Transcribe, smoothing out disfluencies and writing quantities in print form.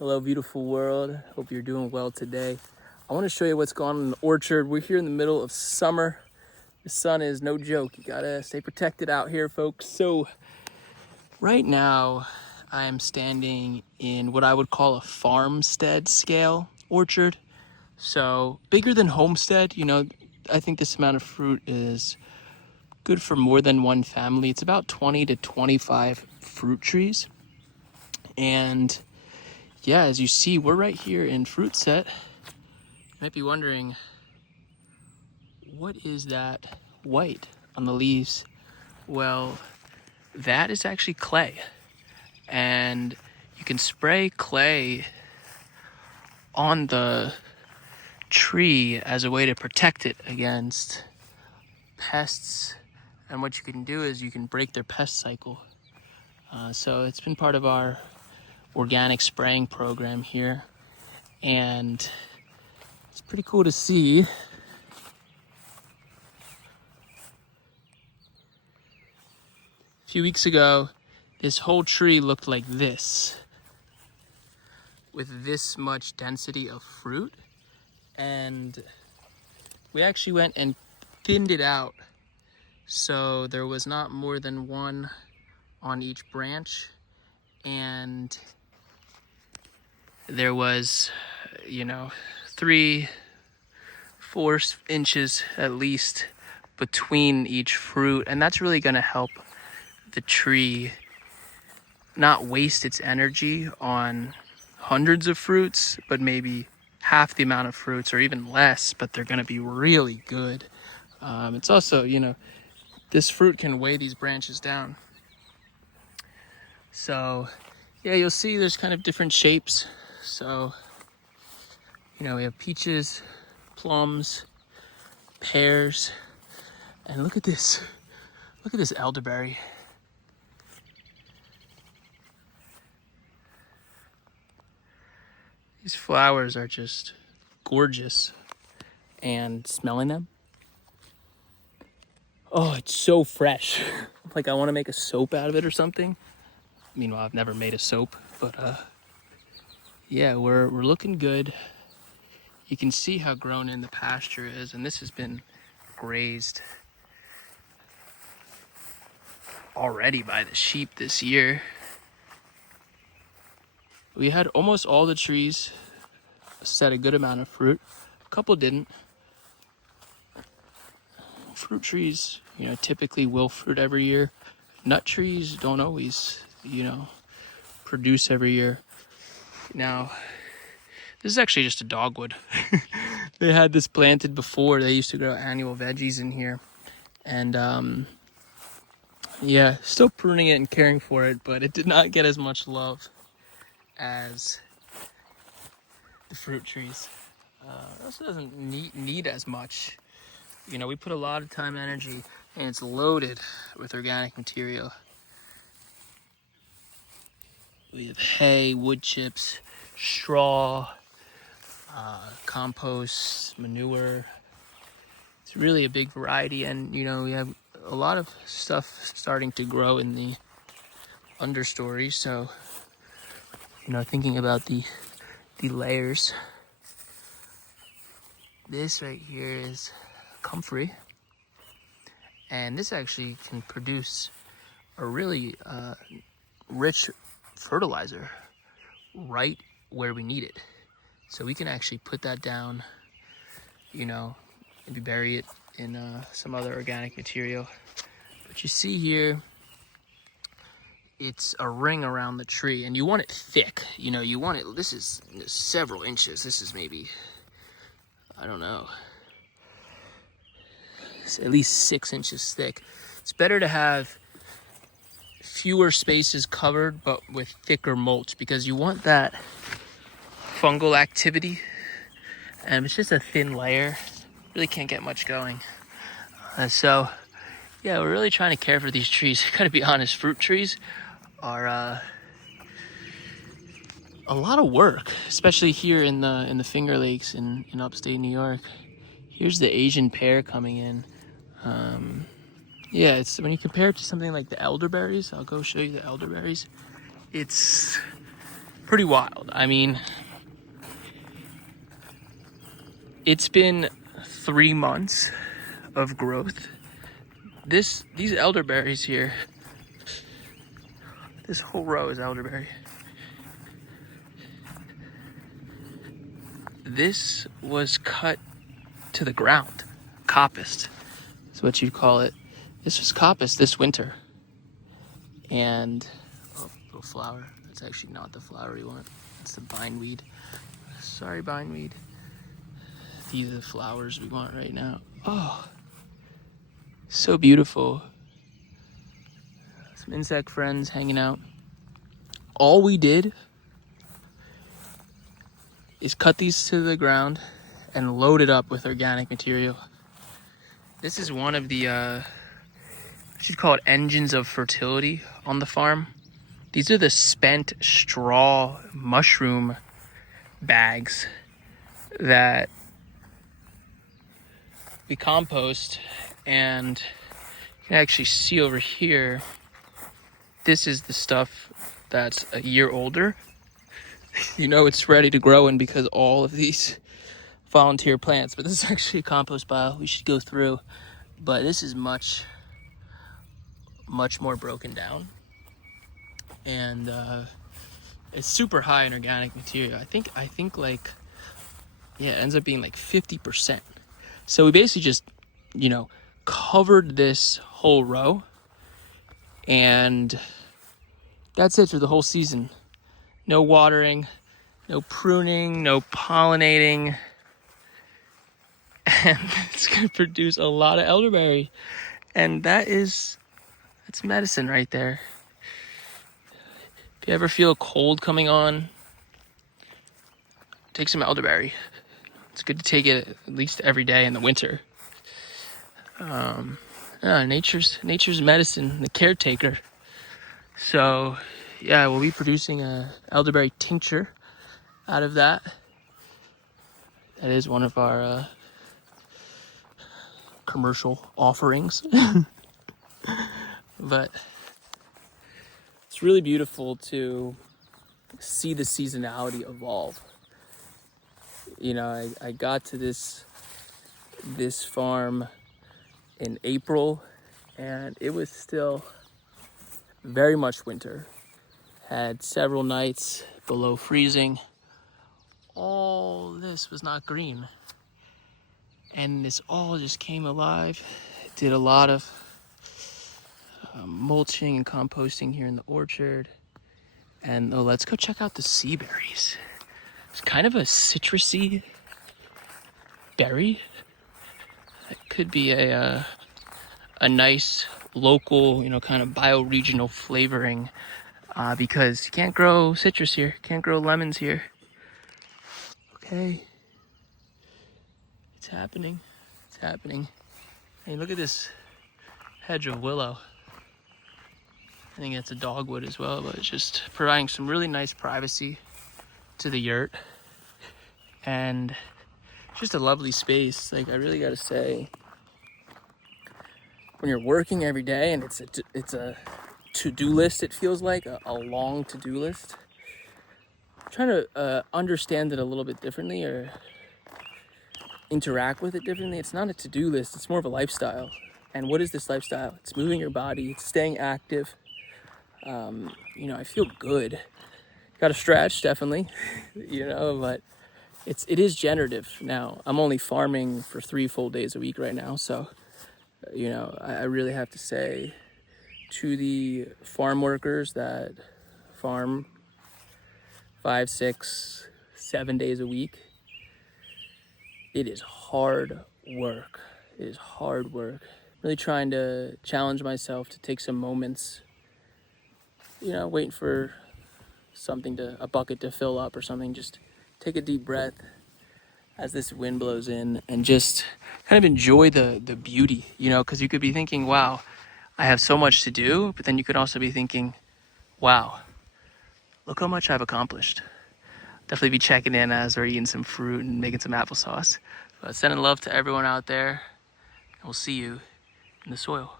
Hello, beautiful world. Hope you're doing well today. I want to show you what's going on in the orchard. We're here in the middle of summer. The sun is no joke. You gotta stay protected out here, folks. So right now, I am standing in what I would call a farmstead scale orchard. So bigger than homestead. I think this amount of fruit is good for more than one family. It's about 20 to 25 fruit trees. And yeah, as you see, we're right here in fruit set. You might be wondering, what is that white on the leaves? Well, that is actually clay. And you can spray clay on the tree as a way to protect it against pests. And what you can do is you can break their pest cycle. So it's been part of our organic spraying program here. And it's pretty cool to see. A few weeks ago, this whole tree looked like this, with this much density of fruit. And we actually went and thinned it out so there was not more than one on each branch, and there was 3-4 inches at least between each fruit, and that's really going to help the tree not waste its energy on hundreds of fruits, but maybe half the amount of fruits or even less, but they're going to be really good. It's also, this fruit can weigh these branches down. So yeah, you'll see there's kind of different shapes. So, we have peaches, plums, pears, and look at this. Look at this elderberry. These flowers are just gorgeous, and smelling them, oh, it's so fresh. Like I want to make a soap out of it or something. Meanwhile, I've never made a soap, but yeah, we're looking good. You can see how grown in the pasture is, and this has been grazed already by the sheep this year. We had almost all the trees set a good amount of fruit. A couple didn't. Fruit trees, typically will fruit every year. Nut trees don't always, produce every year. Now, this is actually just a dogwood. They had this planted before. They used to grow annual veggies in here. And yeah, still pruning it and caring for it, but it did not get as much love as the fruit trees. It also doesn't need as much. We put a lot of time and energy, and it's loaded with organic material. We have hay, wood chips, straw, compost, manure. It's really a big variety, and we have a lot of stuff starting to grow in the understory. So, thinking about the layers. This right here is comfrey, and this actually can produce a really rich fertilizer right where we need it. So we can actually put that down, maybe bury it in some other organic material. But you see here, it's a ring around the tree, and you want it thick. You want it, this is several inches. This is maybe, I don't know, it's at least 6 inches thick. It's better to have fewer spaces covered, but with thicker mulch, because you want that fungal activity. And it's just a thin layer, really can't get much going. So yeah, we're really trying to care for these trees. Gotta be honest, fruit trees are a lot of work, especially here in the Finger Lakes in upstate New York. Here's the Asian pear coming in. Yeah, it's when you compare it to something like the elderberries. I'll go show you the elderberries. It's pretty wild. I mean, it's been 3 months of growth. These elderberries here, this whole row is elderberry. This was cut to the ground, coppiced. That's what you'd call it. This was coppiced this winter. And, oh, little flower. That's actually not the flower you want. It's the bindweed. Sorry, bindweed. These are the flowers we want right now. Oh, so beautiful. Some insect friends hanging out. All we did is cut these to the ground and load it up with organic material. This is one of the, I should call it engines of fertility on the farm. These are the spent straw mushroom bags that we compost, and you can actually see over here, this is the stuff that's a year older. You know it's ready to grow in because all of these volunteer plants, but this is actually a compost pile we should go through, but this is much more broken down, and it's super high in organic material. I think like, yeah, it ends up being like 50%. So we basically just, you know, covered this whole row, and that's it for the whole season. No watering, no pruning, no pollinating, and it's gonna produce a lot of elderberry, and that's medicine right there. If you ever feel a cold coming on, take some elderberry. It's good to take it at least every day in the winter. Nature's medicine, the caretaker. So yeah, we'll be producing a elderberry tincture out of that. That is one of our commercial offerings. But it's really beautiful to see the seasonality evolve. You know, I got to this farm in April, and it was still very much winter. Had several nights below freezing. All this was not green, and this all just came alive. Did a lot of mulching and composting here in the orchard. And let's go check out the sea berries. It's kind of a citrusy berry. It could be a nice local, you know, kind of bioregional flavoring, because you can't grow citrus here, can't grow lemons here. Okay, it's happening. It's happening. Hey, look at this hedge of willow. I think it's a dogwood as well, but it's just providing some really nice privacy to the yurt, and just a lovely space. Like, I really gotta say, when you're working every day and it's a to-do list, it feels like a long to-do list. I'm trying to understand it a little bit differently, or interact with it differently. It's not a to-do list, it's more of a lifestyle. And what is this lifestyle? It's moving your body, it's staying active. You know, I feel good. Gotta stretch, definitely, you know, but it is generative now. I'm only farming for 3 full days a week right now, so, you know, I really have to say to the farm workers that farm 5, 6, 7 days a week, it is hard work. It is hard work. Really trying to challenge myself to take some moments, you know, waiting for a bucket to fill up or something. Just take a deep breath as this wind blows in and just kind of enjoy the beauty, you know, because you could be thinking, wow, I have so much to do, but then you could also be thinking, wow, look how much I've accomplished. Definitely be checking in as we're eating some fruit and making some applesauce. But sending love to everyone out there, and we'll see you in the soil.